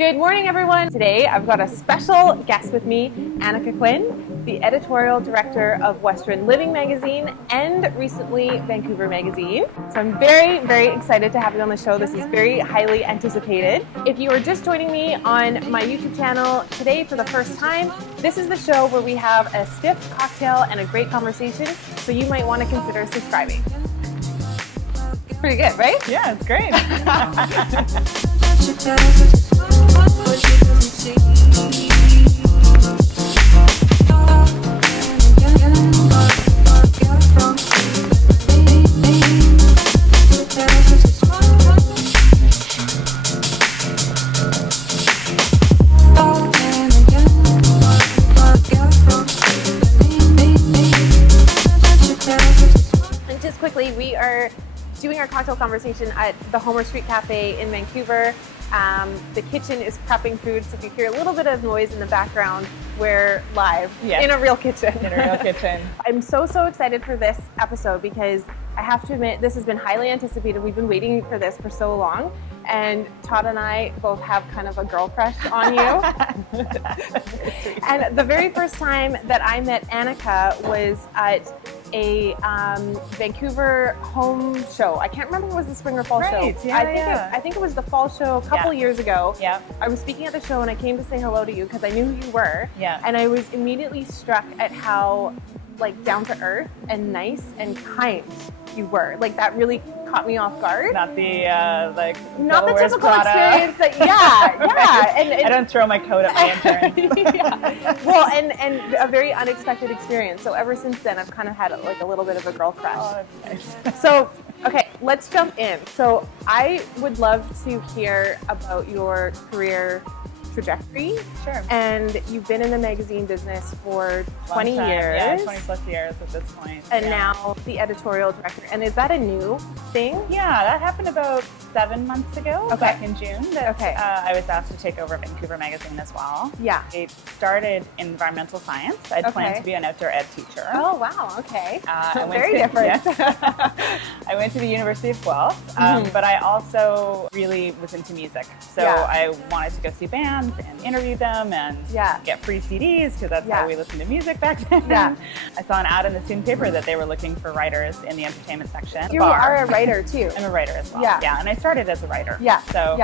Good morning, everyone. Today, I've got a special guest with me, Anicka Quin, the editorial director of Western Living magazine and recently Vancouver magazine. So I'm very, very excited to have you on the show. This is very highly anticipated. If you are just joining me on my YouTube channel today for the first time, this is the show where we have a stiff cocktail and a great conversation, so you might want to consider subscribing. Pretty good, right? Yeah, it's great. And just quickly, we are doing our cocktail conversation at the Homer Street Cafe in Vancouver. The kitchen is prepping food, so if you hear a little bit of noise in the background, we're live in a real kitchen. In a real kitchen. I'm so excited for this episode because I have to admit this has been highly anticipated. We've been waiting for this for so long, and Todd and I both have kind of a girl crush on you. And the very first time that I met Anicka was at a Vancouver home show. I can't remember if it was the spring or fall show. I think it was the fall show a couple years ago. Yeah. I was speaking at the show and I came to say hello to you because I knew who you were. Yeah. And I was immediately struck at how down to earth and nice and kind you were. Like, that really caught me off guard. Not the not the typical Prada experience that and I don't throw my coat at my interns. Well, and a very unexpected experience. So ever since then, I've kind of had a little bit of a girl crush. Oh, that's nice. So, okay, let's jump in. So I would love to hear about your career trajectory. Sure. And you've been in the magazine business for 20 Long time. years. Yeah, 20 plus years at this point. And now the editorial director. And is that a new thing? Yeah, that happened about 7 months ago, back in June. I was asked to take over Vancouver magazine as well. Yeah. It started in environmental science. I'd planned to be an outdoor ed teacher. Oh, wow. Okay. Very different. Yes. I went to the University of Guelph, but I also really was into music. So I wanted to go see bands and interview them and get free CDs because that's how we listened to music back then. Yeah. I saw an ad in the student paper that they were looking for writers in the entertainment section. You are a writer too. I'm a writer as well. Yeah. And I started as a writer. Yeah. So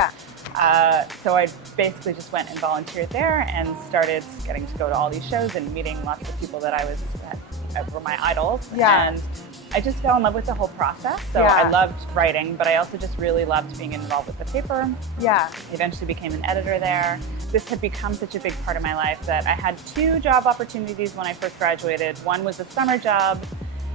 I basically just went and volunteered there and started getting to go to all these shows and meeting lots of people that were my idols. Yeah. And I just fell in love with the whole process. So I loved writing, but I also just really loved being involved with the paper. Yeah. I eventually became an editor there. This had become such a big part of my life that I had 2 job opportunities when I first graduated. One was a summer job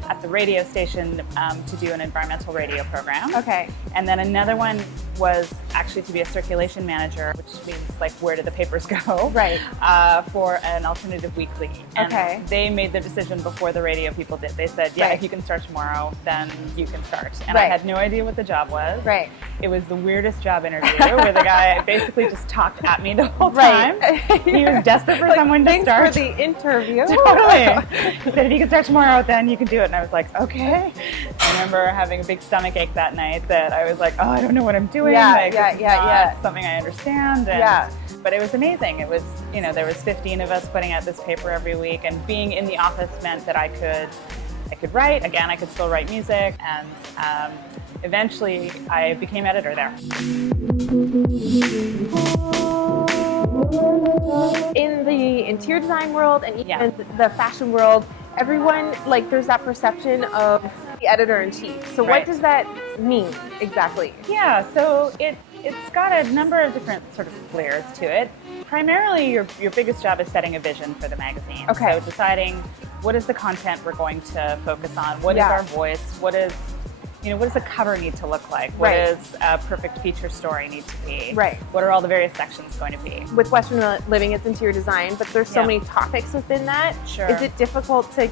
at the radio station to do an environmental radio program. Okay. And then another one was actually to be a circulation manager, which means where do the papers go? Right. For an alternative weekly. And they made the decision before the radio people did. They said, if you can start tomorrow, then you can start. And I had no idea what the job was. Right. It was the weirdest job interview where the guy basically just talked at me the whole time. He was desperate for someone to start. Thanks for the interview. Totally. He said, if you can start tomorrow, then you can do it. And I was like, okay. I remember having a big stomach ache that night that I was like, oh, I don't know what I'm doing. It's something I understand. But it was amazing. It was, there was 15 of us putting out this paper every week, and being in the office meant that I could write. Again, I could still write music, and eventually I became editor there. In the interior design world and even the fashion world, everyone, there's that perception of the editor-in-chief. So what does that mean exactly? Yeah, so it's got a number of different sort of layers to it. Primarily, your biggest job is setting a vision for the magazine. Okay. So deciding what is the content we're going to focus on, what is our voice, what does the cover need to look like? What does a perfect feature story need to be? Right. What are all the various sections going to be? With Western Living, it's interior design, but there's so many topics within that. Sure. Is it difficult to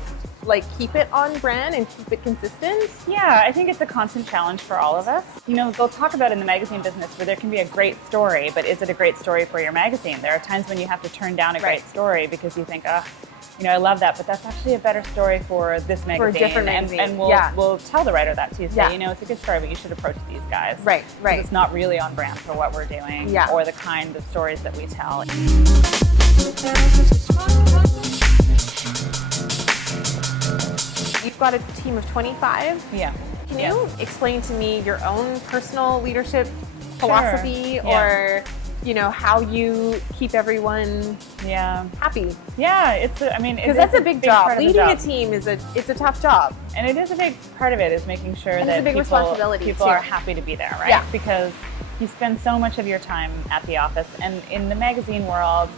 keep it on brand and keep it consistent? Yeah, I think it's a constant challenge for all of us. They'll talk about in the magazine business where there can be a great story, but is it a great story for your magazine? There are times when you have to turn down a great story because you think, you know, I love that, but that's actually a better story for this magazine. For a different magazine. And we'll tell the writer that too. Say, you know, it's a good story, but you should approach these guys. Right. It's not really on brand for what we're doing or the kind of stories that we tell. You've got a team of 25. Yeah. Can you explain to me your own personal leadership philosophy or, you know, how you keep everyone happy? Yeah, because that's a big job. Leading a team it's a tough job. And it is a big part of it, is making sure that people are happy to be there, right? Yeah. Because you spend so much of your time at the office, and in the magazine world,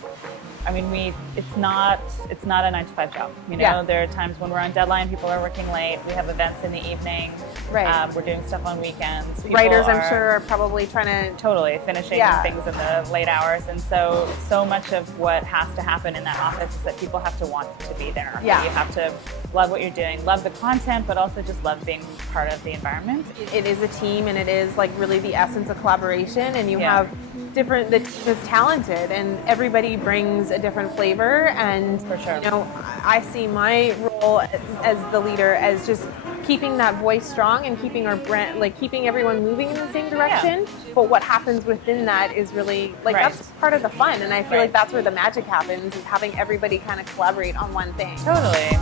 I mean, it's not a 9-to-5 job. You know, there are times when we're on deadline, people are working late. We have events in the evening. Right. We're doing stuff on weekends. Writers, I'm sure, are probably trying to finishing things in the late hours, and so much of what has to happen in that office is that people have to want to be there. Yeah. You have to love what you're doing, love the content, but also just love being part of the environment. It is a team, and it is like really the essence of collaboration, and you have the team is talented, and everybody brings a different flavor. And for sure, you know, I see my role as the leader as just keeping that voice strong and keeping our brand, like keeping everyone moving in the same direction. But what happens within that is really like that's part of the fun, and I feel like that's where the magic happens, is having everybody kind of collaborate on one thing. Totally.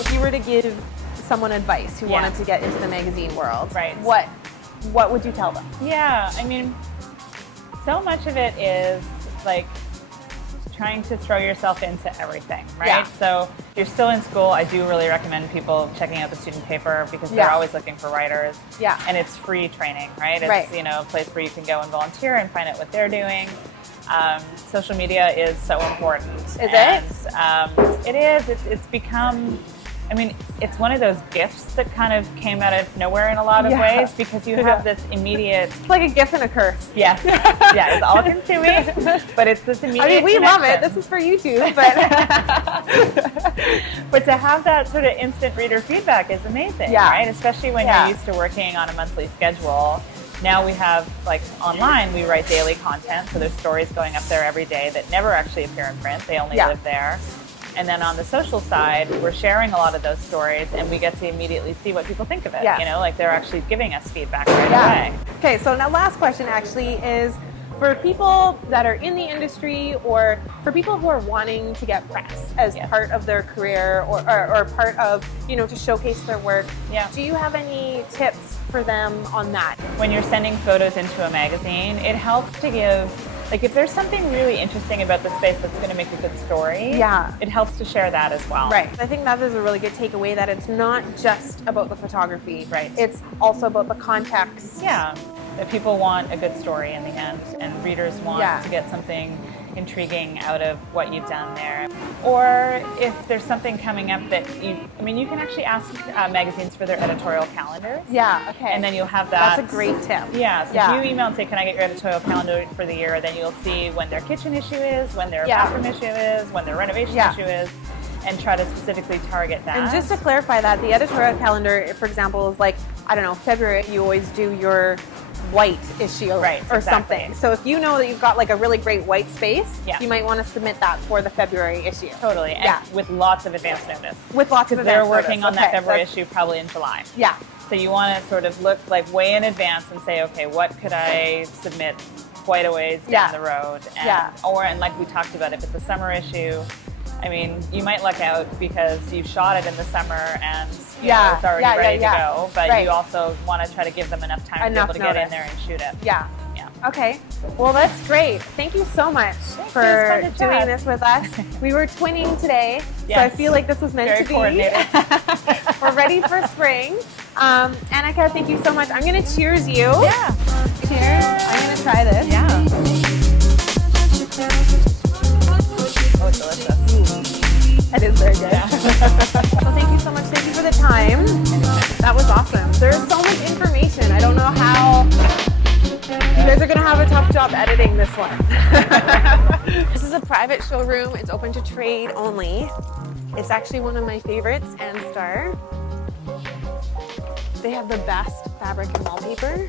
If you were to give someone advice who wanted to get into the magazine world, what would you tell them? Yeah, I mean, so much of it is like trying to throw yourself into everything, right? Yeah. So if you're still in school, I do really recommend people checking out the student paper, because they're always looking for writers. Yeah. And it's free training, right? It's you know, a place where you can go and volunteer and find out what they're doing. Social media is so important. Is it? It is. It's become, I mean, it's one of those gifts that kind of came out of nowhere in a lot of ways, because you have this immediate... It's like a gift and a curse. Yes. It's all consuming, but it's this immediate I mean, we connection. love it. This is for YouTube, but... But to have that sort of instant reader feedback is amazing, right? Especially when you're used to working on a monthly schedule. Now we have, like, online, we write daily content, so there's stories going up there every day that never actually appear in print. They only live there. And then on the social side, we're sharing a lot of those stories, and we get to immediately see what people think of it. You know, like they're actually giving us feedback right away. Okay, so now last question actually is, for people that are in the industry, or for people who are wanting to get press as part of their career, or part of, you know, to showcase their work, do you have any tips for them on that? When you're sending photos into a magazine, it helps to give, like, if there's something really interesting about the space that's going to make a good story, it helps to share that as well. Right. I think that is a really good takeaway, that it's not just about the photography. Right. It's also about the context. Yeah. That people want a good story in the end, and readers want to get something intriguing out of what you've done there. Or if there's something coming up that you can actually ask magazines for their editorial calendars. Yeah, okay. And then you'll have that. That's a great tip. Yeah, so if you email and say, can I get your editorial calendar for the year, then you'll see when their kitchen issue is, when their bathroom issue is, when their renovation issue is, and try to specifically target that. And just to clarify that, the editorial calendar, for example, is like, I don't know, February, you always do your white issue or something. So if you know that you've got like a really great white space, you might want to submit that for the February issue. Totally, and with lots of advance notice. With lots of advance notice. Because they're working on that February issue probably in July. Yeah. So you want to sort of look like way in advance and say, okay, what could I submit quite a ways down the road? And like we talked about, if it's a summer issue, I mean, you might luck out because you shot it in the summer and you know, it's already ready to go, but you also want to try to give them enough time to be able to get in there and shoot it. Yeah. Okay. Well, that's great. Thank you so much for doing this with us. We were twinning today, so I feel like this was meant to be. We're ready for spring. Anicka, thank you so much. I'm going to cheers you. Yeah. Cheers. I'm going to try this. Yeah. Oh, it's delicious. It is very good. Well, thank you so much. Thank you for the time. That was awesome. There's so much information. I don't know how you guys are going to have a tough job editing this one. This is a private showroom. It's open to trade only. It's actually one of my favorites, and Star. They have the best fabric and wallpaper.